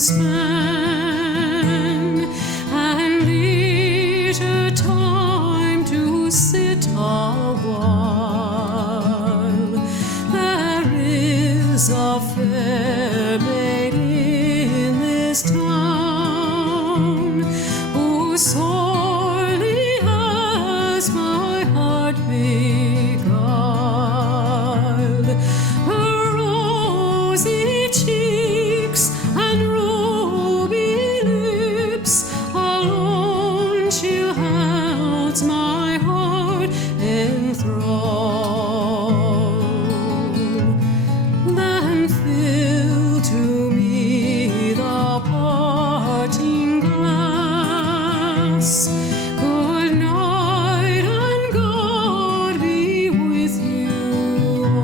spend and leisure time to sit a while. There is a fair maid in this town who sorely has my heart beguiled. Her rosy cheeks and ruby lips alone she holds my heart enthralled. Then fill to me the parting glass. Good night and God be with you all.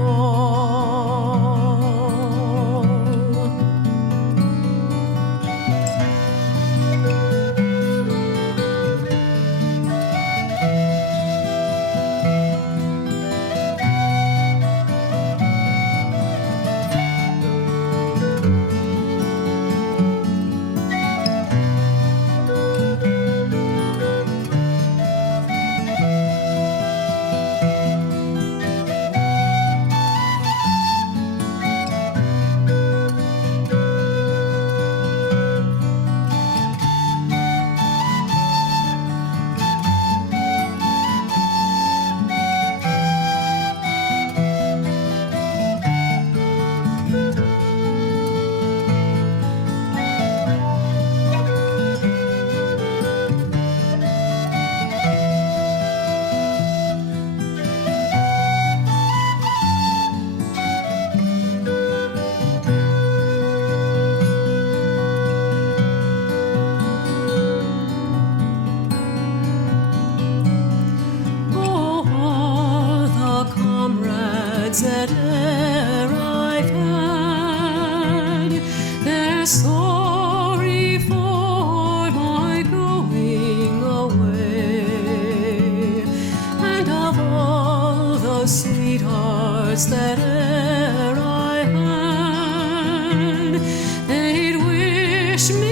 Oh, all the comrades that e'er I've had, they're sorry for my going away. And of all the sweethearts that e'er I had, they'd wish me